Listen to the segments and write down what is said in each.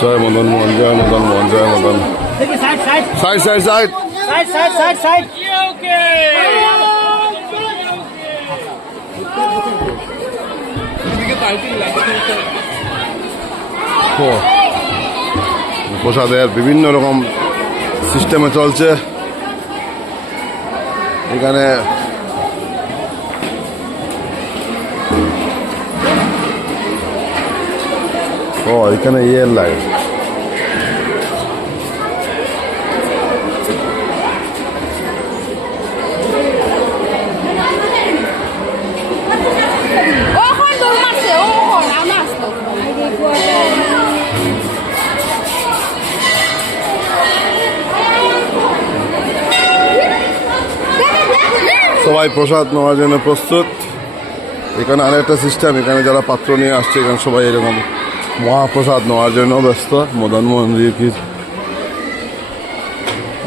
জয় side. Side, side, side. Side, side, side, side. Side side প্রসাদের বিভিন্ন রকম সিস্টেমে চলছে এখানে ও এখানে can লাইট. সবাই প্রসাদ নেওয়ার জন্য প্রস্তুত। এখানে আরেকটা সিস্টেম এখানে যারা পাত্র নিয়ে আসছে, এখানে সবাই এরকম মহাপ্রসাদ নেওয়ার জন্য ব্যস্ত। মদন মন্দির কি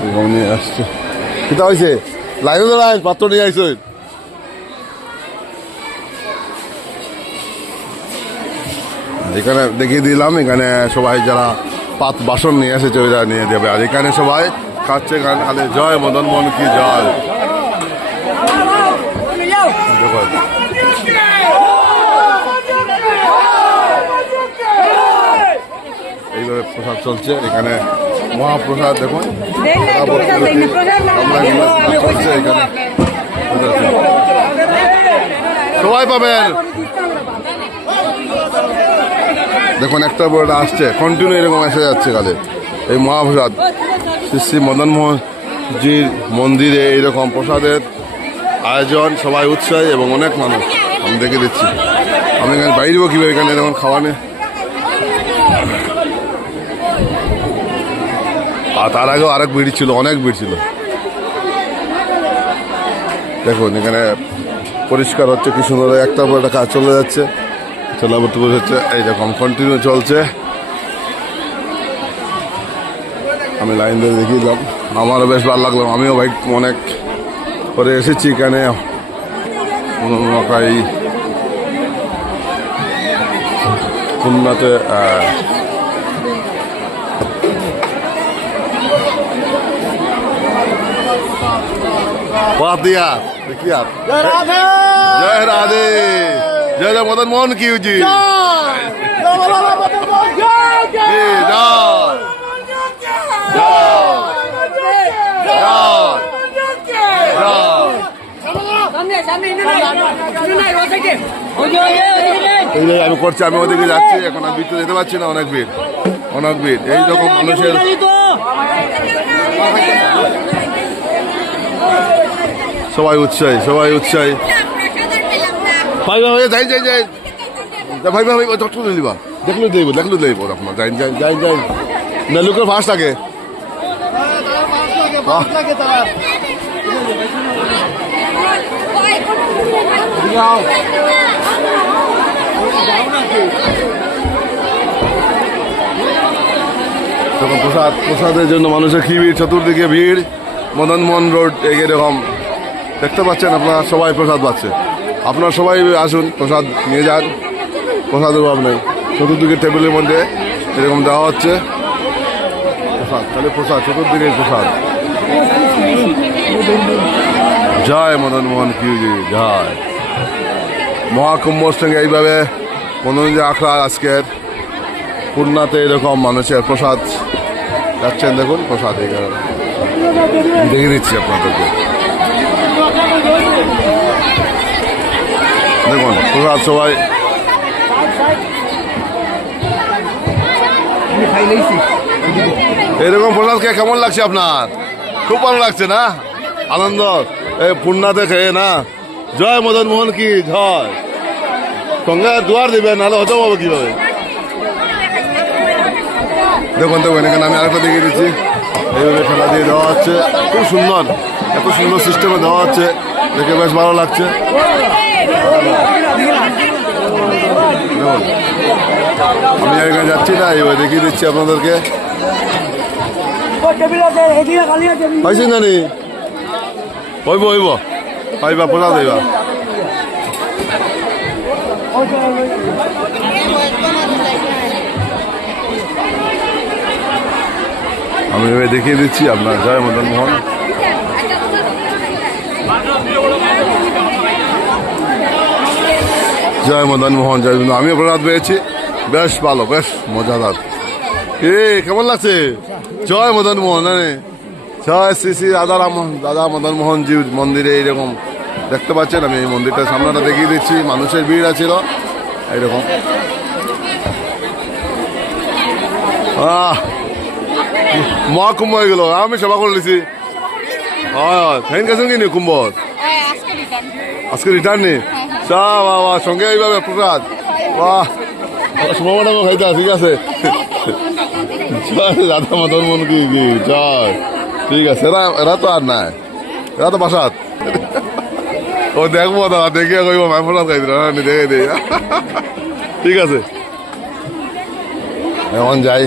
এরকম নিয়ে আসছে। কিতা হয়েছে লাইনে তো লাইন, পাত্র নিয়ে আইস এখানে দেখিয়ে দিলাম, এখানে সবাই যারা পাত বাসন নিয়ে এসেছে, ওইরা নিয়ে দেবে আর এখানে সবাই খাচ্ছে গান খালে জয় মদন মোহন কি জয় দেখো এইভাবে প্রসাদ চলছে। এখানে মহাপ্রসাদ দেখুন। এখানে চলছে এখানে। সবাই পাবেন। দেখুন একটা বড়টা আসছে। কন্টিনিউ এরকম এসে যাচ্ছে কালে। এই মহাপ্রসাদ শ্রী শ্রী মদন মোহন জির মন্দিরে এইরকম প্রসাদের আয়োজন সবাই উৎসাহী এবং অনেক মানুষ। আমি দেখে দিচ্ছি। আমি এখানে বাইরে কীভাবে এখানে এরকম খাওয়া নেই। আর তার আগেও আরেক ভিড় ছিল, অনেক ভিড় ছিল। দেখুন, এখানে পরিষ্কার হচ্ছে কি সুন্দর একটা পর একটা কাজ চলে যাচ্ছে। চলাবর্তী হচ্ছে এইরকম কন্টিনিউ চলছে। আমি লাইন ধরে দেখিয়ে দিলাম। আমারও বেশ ভালো লাগল, আমিও বাইক অনেক করে এসেছি এখানে। খুলনাতে বাতিয়া দেখি আপ জয় রাধে! জয় রাধে! জয় জয় মদন মোহন কিউ জি আমি করছি আমি ওদিকে যাচ্ছি এখন আমি ভিতরে যেতে পারছি না অনেক ভিড়। অনেক ভিড়। এইরকম মানুষের সবাই উৎসাহী সবাই উৎসাহী। ভাই ভাই, যাই যাই যাই। ভাই ভাই ডক্টর দিবা দেখল দেব দেখল দেব আপনার। যাই যাই যাই যাই। না তখন প্রসাদ প্রসাদের জন্য মানুষের কি ভিড় চতুর্দিকে ভিড়। মদন মোহন রোড এরকম। দেখতে পাচ্ছেন আপনারা সবাই প্রসাদ পাচ্ছে। আপনারা সবাই আসুন, প্রসাদ নিয়ে যান। প্রসাদের অভাব নেই। চতুর্দিকে টেবিলের মধ্যে এরকম দেওয়া হচ্ছে। প্রসাদ, তাহলে প্রসাদ, চতুর্দিকে প্রসাদ। জয় মদন মোহন কিউজি জয়। মহাকুম্ভর সঙ্গে এইভাবে মনোরঞ্জন আখড়া আজকের পূর্ণাতে এরকম মানুষের প্রসাদ যাচ্ছেন দেখুন, প্রসাদ এখানে দেখে দিচ্ছি আপনাদেরকে। দেখুন প্রসাদ সবাই এরকম প্রসাদ কেমন লাগছে আপনার? খুব ভালো লাগছে না? আনন্দ। এই পূর্ণাতে খেয়ে না? জয় মদন মোহন কি জয়? সঙ্গে দুয়ার দিবেন, নাহলে হতে পাবো কীভাবে? দেখুন দেখুন, এখানে আমি আরেকটা দেখিয়ে দিচ্ছি। এইভাবে খেলা দিয়ে দেওয়া হচ্ছে। খুব সুন্দর এত সুন্দর সিস্টেমে দেওয়া হচ্ছে। দেখে বেশ ভালো লাগছে। আমি এখানে যাচ্ছি না এইভাবে দেখিয়ে দিচ্ছি আপনাদেরকে। এদিকে খালি আছে হইব হইব। পাইবা পোনা দিবা। আমি এভাবে দেখিয়ে দিচ্ছি, আপনার জয় মদন মোহন। জয় মদন মোহন, জয় বিন্দু। আমিও প্রসাদ পেয়েছি। বেশ ভালো, বেশ মজাদার। এ, কেমন লাগছে? জয় মদন মোহন জয় শ্রী শ্রী রাধা রাম দাদা মদন মোহন জি মন্দিরে এইরকম। দেখতে পাচ্ছেন, আমি এই মন্দিরটা সামনেটা দেখিয়ে দিচ্ছি। মানুষের ভিড় আছিল, এইরকম। আহ! মহাকুম্ভ হয়ে গেল। আমি সেবা করে লিছি হয় ফ্যান গেছেন কি নি কুম্ভর আজকে রিটার্ন নেই চা বাহ বাহ সঙ্গে এইভাবে প্রসাদ বাহ সুমা ম্যাডাম খাইতে ঠিক আছে? জয় রাধা মন কি কি, জয়। ঠিক আছে এরা এরা তো আর নাই। এরা তো বাসাত ও দেখব দাদা দেখে কইব মাই প্রসাদ খাই দিল। দেখে দিই ঠিক আছে। এখন যাই।